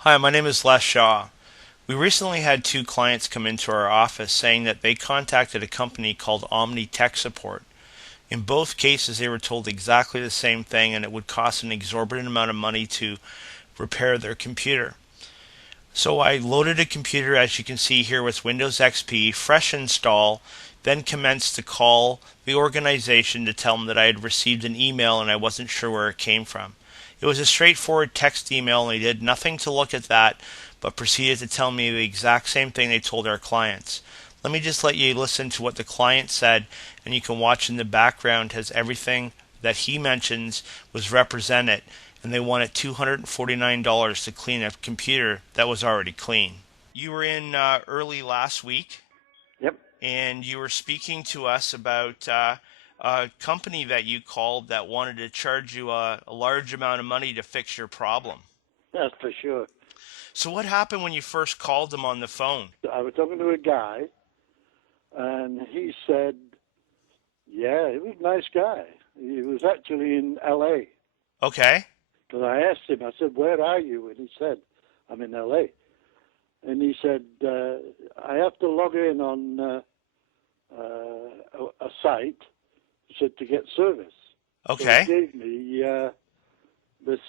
Hi, my name is Les Shaw. We recently had two clients come into our office saying that they contacted a company called Omni Tech Support. In both cases, they were told exactly the same thing, and it would cost an exorbitant amount of money to repair their computer. So I loaded a computer, as you can see here, with Windows XP, fresh install, then commenced to call the organization to tell them that I had received an email and I wasn't sure where it came from. It was a straightforward text email, and they did nothing to look at that, but proceeded to tell me the exact same thing they told our clients. Let me just let you listen to what the client said, and you can watch in the background as everything that he mentions was represented, and they wanted $249 to clean a computer that was already clean. You were in early last week, Yep, and you were speaking to us about a company that you called that wanted to charge you a large amount of money to fix your problem. that's for sure. So, what happened when you first called them on the phone? I was talking to a guy, and he said, "Yeah, he was a nice guy. He was actually in L.A." Okay, Because I asked him, I said, "Where are you?" And he said, "I'm in L.A." And he said, "I have to log in on a site," he said, "to get service." So he okay. gave me this,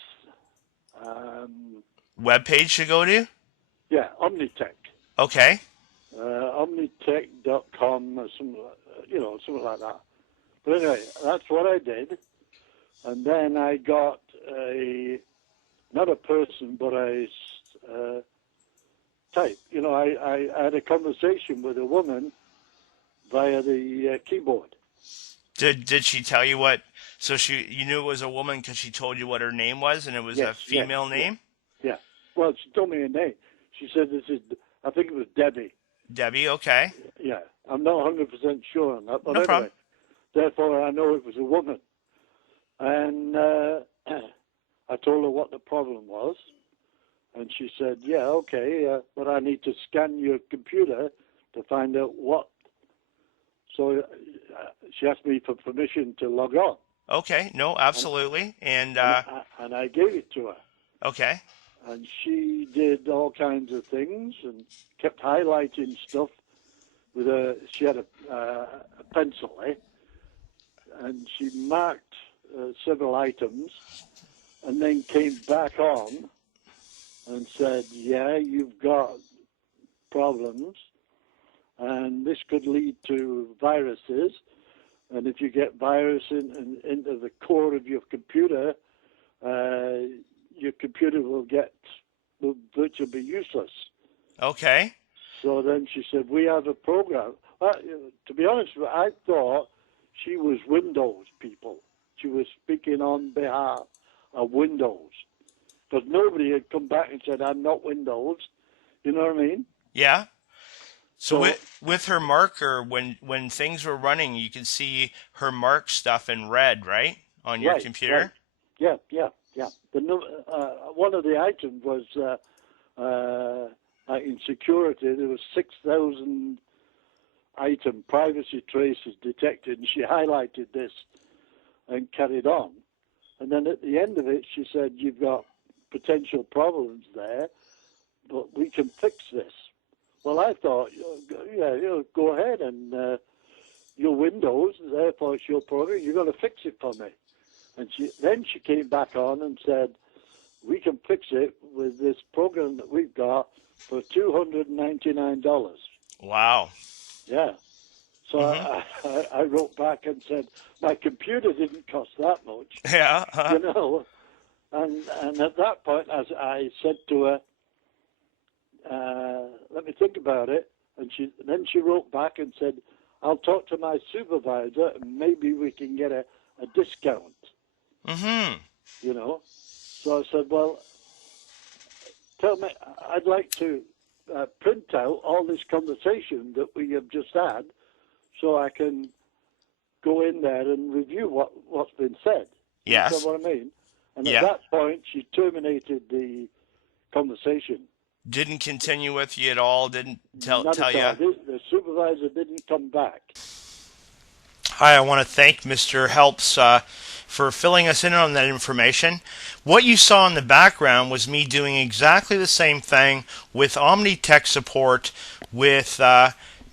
um, Web page to go to? yeah, Omnitech. Okay, Omnitech.com or something like that. But anyway, that's what I did. And then I got not a person, but a type. I had a conversation with a woman via the keyboard. did she tell you what? So you knew it was a woman because she told you what her name was, and it was Yes, a yes, female yeah, name? yeah. Well, she told me her name. She said this is, I think it was Debbie. Debbie, okay. Yeah, I'm not 100% sure on that. But No anyway, problem. therefore I know it was a woman. And I told her what the problem was. And she said, "Yeah, okay, but I need to scan your computer to find out what." So she asked me for permission to log on, Okay, no, and absolutely. And I gave it to her. okay, And she did all kinds of things and kept highlighting stuff with a. She had a pencil, and she marked several items, and then came back on and said, "Yeah, you've got problems, and this could lead to viruses. And if you get virus into the core of your computer, uh, your computer will virtually be useless." okay. So then she said, "We have a program." To be honest, I thought she was Windows people. She was speaking on behalf of Windows because nobody had come back and said, "I'm not Windows." You know what I mean? Yeah. So So with her marker, when things were running, you can see her mark stuff in red, right, on your right, right. computer. Yeah, yeah, yeah. One of the items was in security. There was 6,000 item privacy traces detected, and she highlighted this and carried on. And then at the end of it, she said, "You've got potential problems there, but we can fix this." Well, I thought, yeah, go ahead and your Windows, therefore it's your program. You're going to fix it for me. And she came back on and said, "We can fix it with this program that we've got for $299." Wow. Yeah. So Mhm. I wrote back and said, "My computer didn't cost that much, Yeah. you know." And at that point, as I said to her, "Let me think about it." And she wrote back and said, "I'll talk to my supervisor and maybe we can get a discount, Mhm. you know." So I said, "Well, tell me, I'd like to print out all this conversation that we have just had so I can go in there and review what's been said." You understand Yes. what I mean? And at Yeah. that point, she terminated the conversation. Didn't continue with you at all. Didn't Not tell at you. all. The supervisor didn't come back. Hi, I want to thank Mr. Helps for filling us in on that information. What you saw in the background was me doing exactly the same thing with Omni Tech Support, with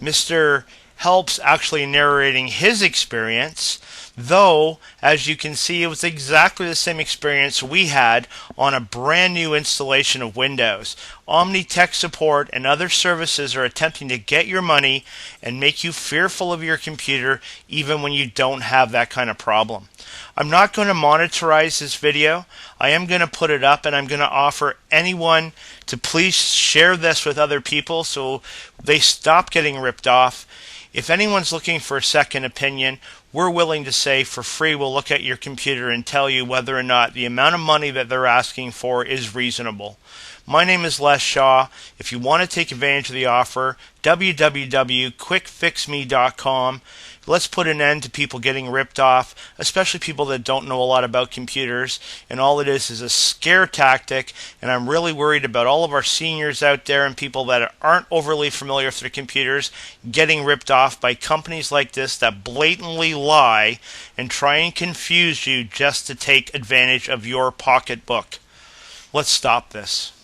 Mr. Helps actually narrating his experience, though, as you can see, it was exactly the same experience we had on a brand new installation of Windows. Omni Tech Support and other services are attempting to get your money and make you fearful of your computer even when you don't have that kind of problem. I'm not going to monetize this video. I am going to put it up, and I'm going to offer anyone to please share this with other people so they stop getting ripped off. If anyone's looking for a second opinion, we're willing to say for free we'll look at your computer and tell you whether or not the amount of money that they're asking for is reasonable. My name is Les Shaw. If you want to take advantage of the offer, www.quickfixme.com. Let's put an end to people getting ripped off, especially people that don't know a lot about computers, and all it is a scare tactic, and I'm really worried about all of our seniors out there and people that aren't overly familiar with their computers getting ripped off by companies like this that blatantly lie and try and confuse you just to take advantage of your pocketbook. Let's stop this.